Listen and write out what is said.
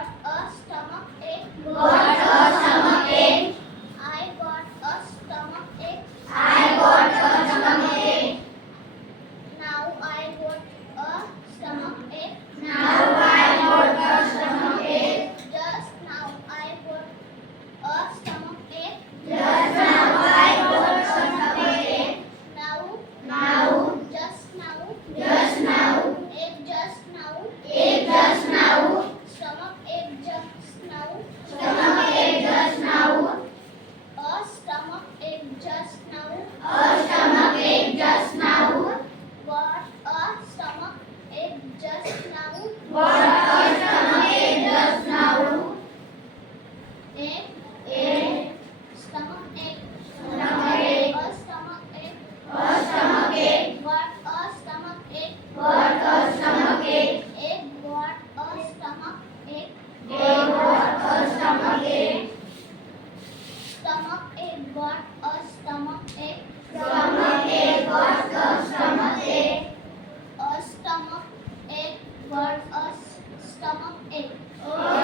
got a stomach ache. Got a stomach ache. I got a stomach ache. I got a stomach ache. Now I got a stomach ache. Now I got a stomach ache. Just now I got a stomach ache. Just now I got a stomach ache. Now, Now, just now, just now, ache just now, ache just now, stomach ache just now, stomach ache just now, a stomach ache just now, a stomach ache just now, got a stomach ache just now, got a stomach ache just now, ache, ache, stomach ache, stomach ache, a stomach ache, a stomach ache, got a stomach ache, got a stomach ache, got a stomach ache, got a stomach ache, stomach ache got a stomach ache, stomach ache got a stomach ache, a stomach ache got a stomach ache. a